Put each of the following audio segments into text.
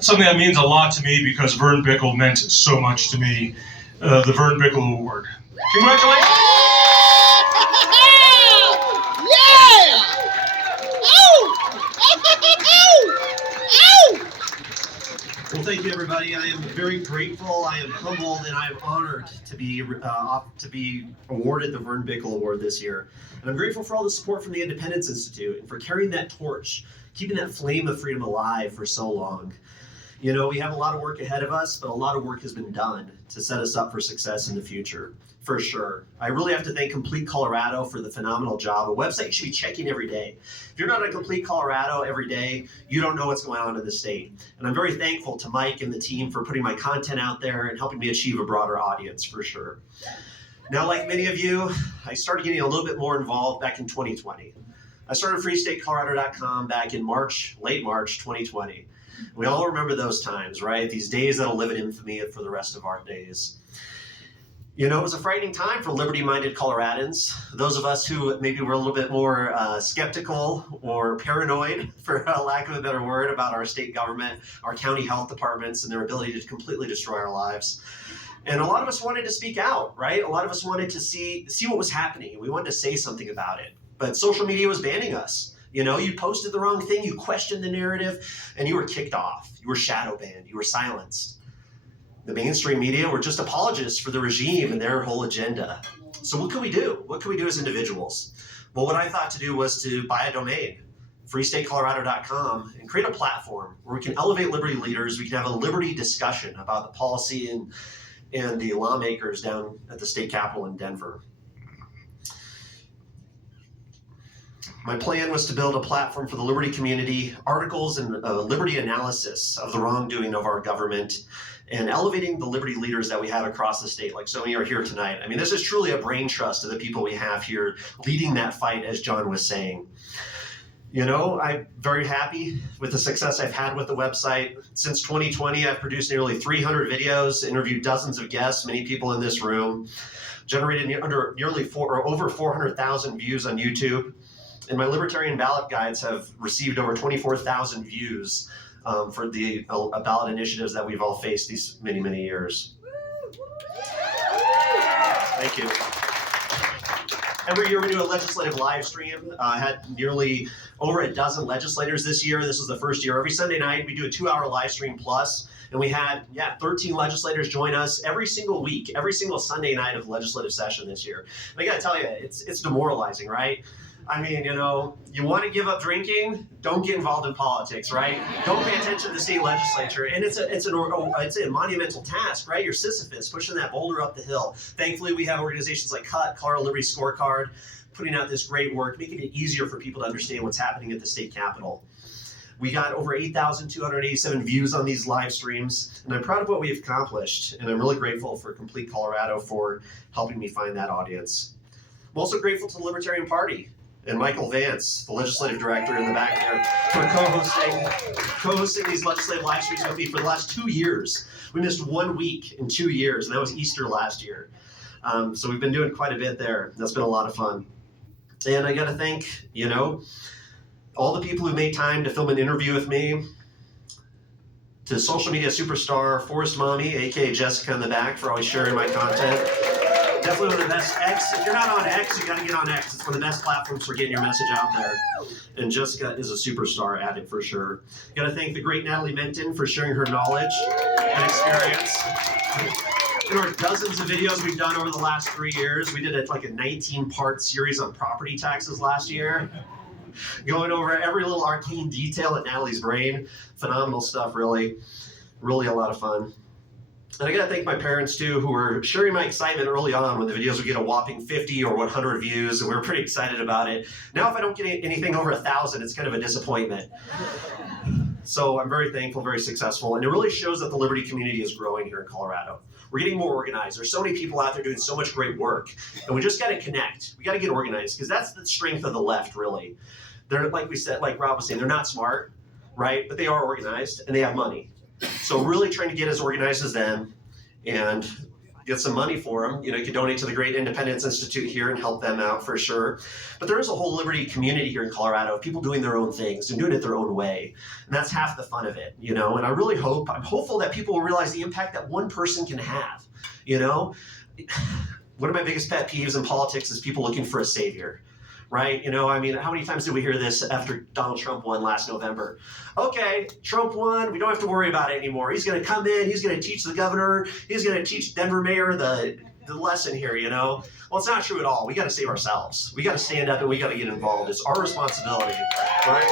something that means a lot to me because Vern Bickel meant so much to me, the Vern Bickel Award. Congratulations! Well, thank you, everybody. I am very grateful, I am humbled, and I am honored to be awarded the Vern Bickel Award this year. And I'm grateful for all the support from the Independence Institute and for carrying that torch, keeping that flame of freedom alive for so long. You know, we have a lot of work ahead of us, but a lot of work has been done to set us up for success in the future, for sure. I really have to thank Complete Colorado for the phenomenal job, a website you should be checking every day. If you're not on Complete Colorado every day, you don't know what's going on in the state. And I'm very thankful to Mike and the team for putting my content out there and helping me achieve a broader audience, for sure. Now, like many of you, I started getting a little bit more involved back in 2020. I started freestatecolorado.com back in late March 2020. We all remember those times, right? These days that'll live in infamy for the rest of our days. You know, it was a frightening time for liberty-minded Coloradans. Those of us who maybe were a little bit more skeptical or paranoid, for lack of a better word, about our state government, our county health departments, and their ability to completely destroy our lives. And a lot of us wanted to speak out, right? A lot of us wanted to see what was happening. We wanted to say something about it. But social media was banning us. You know, you posted the wrong thing, you questioned the narrative, and you were kicked off. You were shadow banned. You were silenced. The mainstream media were just apologists for the regime and their whole agenda. So what could we do? What could we do as individuals? Well, what I thought to do was to buy a domain, freestatecolorado.com, and create a platform where we can elevate liberty leaders. We can have a liberty discussion about the policy and the lawmakers down at the state capitol in Denver. My plan was to build a platform for the liberty community, articles and liberty analysis of the wrongdoing of our government, and elevating the liberty leaders that we have across the state, like so many are here tonight. I mean, this is truly a brain trust of the people we have here leading that fight, as John was saying. You know, I'm very happy with the success I've had with the website. Since 2020, I've produced nearly 300 videos, interviewed dozens of guests, many people in this room, generated over 400,000 views on YouTube. And my libertarian ballot guides have received over 24,000 views for the ballot initiatives that we've all faced these many, many years. Thank you. Every year we do a legislative live stream. I had nearly over a dozen legislators this year. This was the first year. Every Sunday night we do a 2-hour live stream plus. And we had, 13 legislators join us every single week, every single Sunday night of legislative session this year. And I gotta tell you, it's demoralizing, right? I mean, you know, you want to give up drinking, don't get involved in politics, right? Don't pay attention to the state legislature. And it's a monumental task, right? You're Sisyphus, pushing that boulder up the hill. Thankfully, we have organizations like CUT, Colorado Liberty Scorecard, putting out this great work, making it easier for people to understand what's happening at the state capitol. We got over 8,287 views on these live streams, and I'm proud of what we've accomplished, and I'm really grateful for Complete Colorado for helping me find that audience. I'm also grateful to the Libertarian Party and Michael Vance, the legislative director in the back there, for co-hosting these legislative live streams with me for the last 2 years. We missed 1 week in 2 years, and that was Easter last year. So we've been doing quite a bit there. That's been a lot of fun. And I got to thank, you know, all the people who made time to film an interview with me, to social media superstar Forest Mommy, aka Jessica in the back, for always sharing my content. Definitely one of the best. X. If you're not on X, you got to get on X. It's one of the best platforms for getting your message out there. And Jessica is a superstar at it for sure. Got to thank the great Natalie Menton for sharing her knowledge and experience. There are dozens of videos we've done over the last 3 years. We did a 19-part series on property taxes last year, going over every little arcane detail in Natalie's brain. Phenomenal stuff, really. Really a lot of fun. And I gotta thank my parents too, who were sharing my excitement early on when the videos would get a whopping 50 or 100 views, and we were pretty excited about it. Now, if I don't get anything over 1,000, it's kind of a disappointment. So I'm very thankful, very successful, and it really shows that the liberty community is growing here in Colorado. We're getting more organized. There's so many people out there doing so much great work, and we just gotta connect. We gotta get organized, because that's the strength of the left, really. They're, like we said, like Rob was saying, they're not smart, right? But they are organized, and they have money. So really trying to get as organized as them and get some money for them. You know, you can donate to the Great Independence Institute here and help them out for sure. But there is a whole liberty community here in Colorado of people doing their own things and doing it their own way. And that's half the fun of it, you know. And I really hope, I'm hopeful that people will realize the impact that one person can have, you know. One of my biggest pet peeves in politics is people looking for a savior. Right? You know, I mean, how many times did we hear this after Donald Trump won last November? Okay, Trump won. We don't have to worry about it anymore. He's going to come in. He's going to teach the governor. He's going to teach Denver mayor the lesson here, you know? Well, it's not true at all. We got to save ourselves. We got to stand up and we got to get involved. It's our responsibility, right?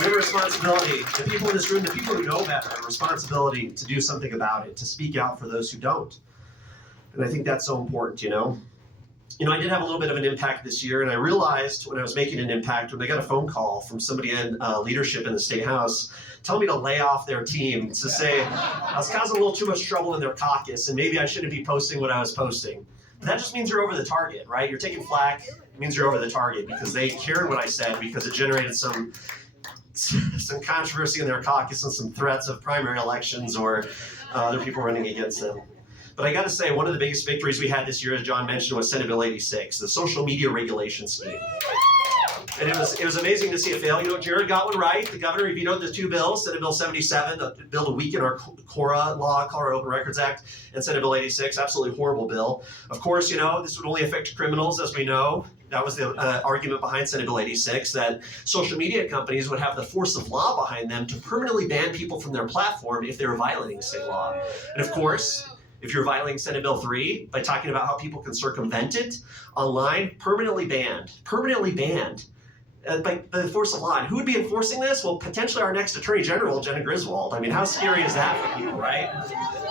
We have a responsibility. The people in this room, the people who know better, have a responsibility to do something about it, to speak out for those who don't. And I think that's so important, you know? You know, I did have a little bit of an impact this year, and I realized when I was making an impact, when I got a phone call from somebody in leadership in the state house telling me to lay off their team, to say I was causing a little too much trouble in their caucus, and maybe I shouldn't be posting what I was posting. But that just means you're over the target, right? You're taking flack. It means you're over the target because they cared what I said because it generated some controversy in their caucus and some threats of primary elections or other people running against them. But I got to say, one of the biggest victories we had this year, as John mentioned, was Senate Bill 86, the social media regulation scheme. And it was amazing to see it fail. You know, Jared got one right. The governor vetoed the two bills, Senate Bill 77, the bill to weaken our CORA law, Colorado Open Records Act, and Senate Bill 86, absolutely horrible bill. Of course, you know, this would only affect criminals, as we know. That was the argument behind Senate Bill 86, that social media companies would have the force of law behind them to permanently ban people from their platform if they were violating state law. And of course, if you're violating Senate Bill 3 by talking about how people can circumvent it online, permanently banned by the force of law. And who would be enforcing this? Well, potentially our next Attorney General, Jenna Griswold. I mean, how scary is that for people, right?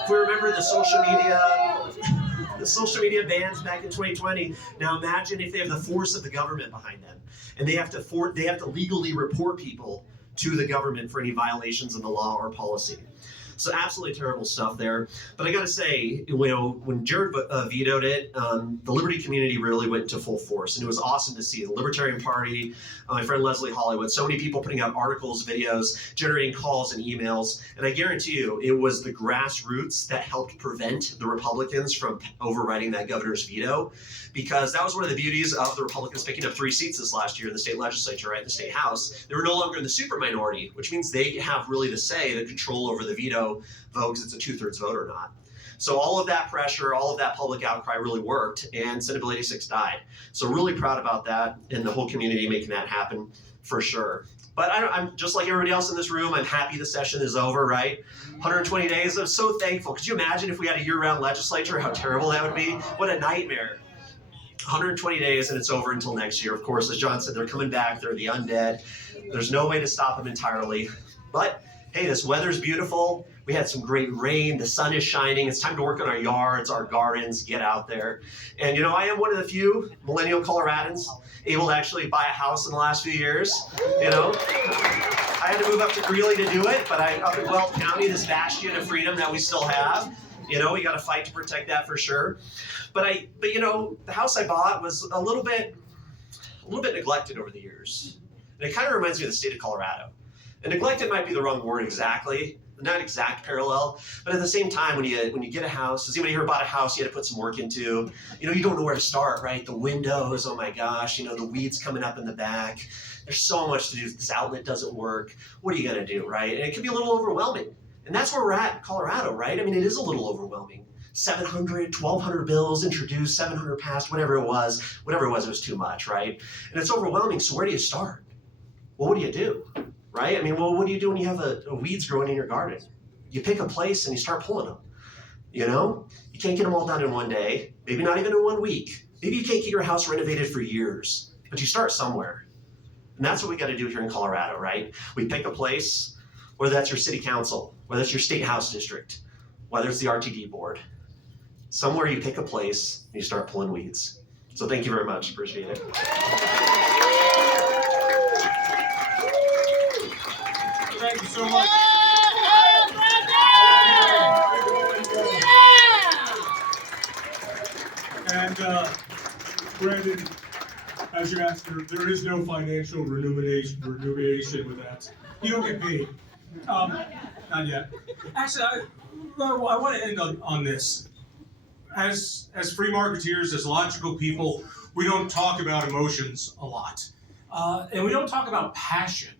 If we remember the social media bans back in 2020, now imagine if they have the force of the government behind them, and they have to legally report people to the government for any violations of the law or policy. So absolutely terrible stuff there. But I got to say, you know, when Jared vetoed it, the Liberty community really went into full force. And it was awesome to see the Libertarian Party, my friend Leslie Hollywood, so many people putting out articles, videos, generating calls and emails. And I guarantee you, it was the grassroots that helped prevent the Republicans from overriding that governor's veto. Because that was one of the beauties of the Republicans picking up 3 seats this last year in the state legislature, right, in the state house. They were no longer in the super minority, which means they have really the say, the control over the veto vote, because it's a 2/3 vote or not. So all of that pressure, all of that public outcry really worked, and Senate Bill 86 died. So really proud about that and the whole community making that happen for sure. But I'm just like everybody else in this room, I'm happy the session is over, right? 120 days, I'm so thankful. Could you imagine if we had a year-round legislature, how terrible that would be? What a nightmare. 120 days and it's over until next year. Of course, as John said, they're coming back. They're the undead. There's no way to stop them entirely. But hey, this weather's beautiful. We had some great rain. The sun is shining. It's time to work on our yards, our gardens, get out there. And you know, I am one of the few millennial Coloradans able to actually buy a house in the last few years. You know, I had to move up to Greeley to do it, but up in Weld County, this bastion of freedom that we still have. You know, we got to fight to protect that for sure. But you know, the house I bought was a little bit neglected over the years. And it kind of reminds me of the state of Colorado. And neglected might be the wrong word exactly, not exact parallel, but at the same time, when you get a house, has anybody ever bought a house you had to put some work into? You know, you don't know where to start, right? The windows, oh my gosh, you know, the weeds coming up in the back. There's so much to do. This outlet doesn't work. What are you gonna do, right? And it can be a little overwhelming. And that's where we're at in Colorado, right? I mean, it is a little overwhelming. 700, 1,200 bills introduced, 700 passed, whatever it was, it was too much, right? And it's overwhelming, so where do you start? Well, what do you do, right? I mean, well, what do you do when you have a weeds growing in your garden? You pick a place and you start pulling them, you know? You can't get them all done in one day, maybe not even in 1 week. Maybe you can't get your house renovated for years, but you start somewhere. And that's what we got to do here in Colorado, right? We pick a place, whether that's your city council, whether it's your state house district, whether it's the RTD board. Somewhere you pick a place and you start pulling weeds. So thank you very much. Appreciate it. Thank you so much. And Brandon, as you asked, there is no financial remuneration with that. You don't get paid. Not yet. Actually, I want to end on this. as free marketeers, as logical people, we don't talk about emotions a lot. And we don't talk about passion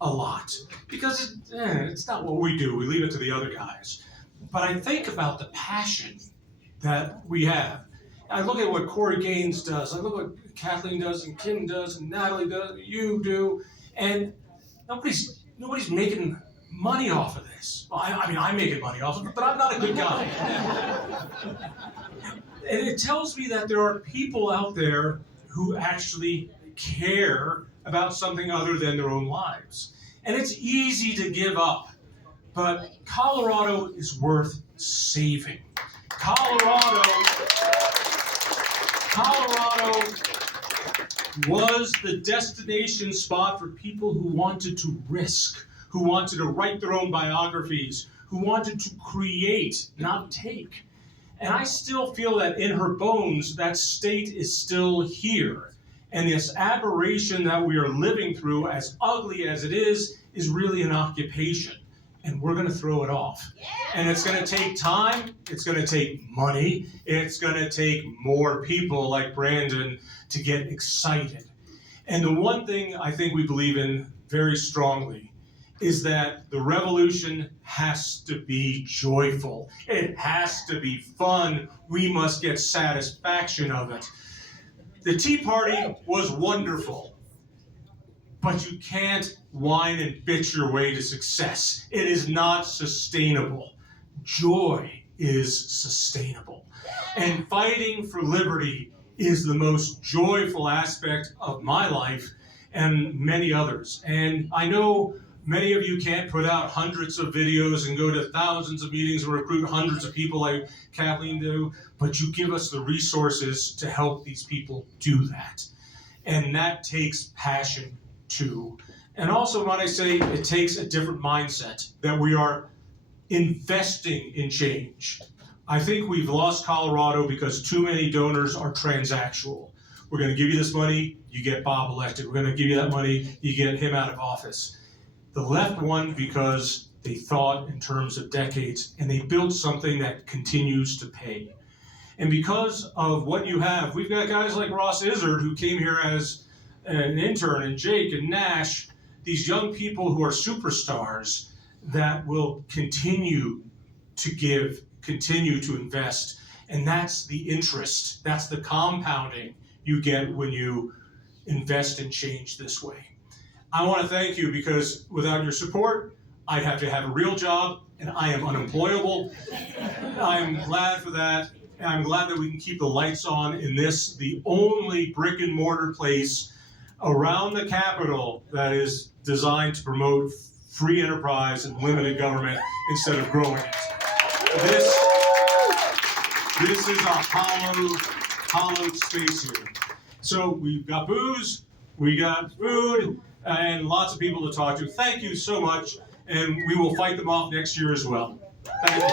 a lot because it's not what we do. We leave it to the other guys. But I think about the passion that we have. I look at what Corey Gaines does. I look at what Kathleen does and Kim does and Natalie does, and you do, and nobody's making money off of this. Well, I mean, I'm making money off of it, but I'm not a good guy. And it tells me that there are people out there who actually care about something other than their own lives. And it's easy to give up, but Colorado is worth saving. Colorado was the destination spot for people who wanted to risk, who wanted to write their own biographies, who wanted to create, not take. And I still feel that in her bones, that state is still here. And this aberration that we are living through, as ugly as it is really an occupation. And we're going to throw it off. And it's going to take time. It's going to take money. It's going to take more people like Brandon to get excited. And the one thing I think we believe in very strongly is that the revolution has to be joyful. It has to be fun. We must get satisfaction of it. The Tea Party was wonderful, but you can't whine and bitch your way to success. It is not sustainable. Joy is sustainable. And fighting for liberty is the most joyful aspect of my life and many others. And I know many of you can't put out hundreds of videos and go to thousands of meetings and recruit hundreds of people like Kathleen do, but you give us the resources to help these people do that. And that takes passion too. And also, when I say it takes a different mindset, that we are investing in change. I think we've lost Colorado because too many donors are transactional. We're going to give you this money, you get Bob elected. We're going to give you that money, you get him out of office. The left won because they thought in terms of decades, and they built something that continues to pay. And because of what you have, we've got guys like Ross Izzard, who came here as an intern, and Jake and Nash, these young people who are superstars that will continue to give, continue to invest. And that's the interest, that's the compounding you get when you invest in change this way. I want to thank you because without your support, I'd have to have a real job and I am unemployable. I'm glad for that. And I'm glad that we can keep the lights on in this, the only brick and mortar place around the Capitol that is designed to promote free enterprise and limited government instead of growing it. This is a hollow space here. So we've got booze, we got food, and lots of people to talk to. Thank you so much, and we will fight them off next year as well. Thank you.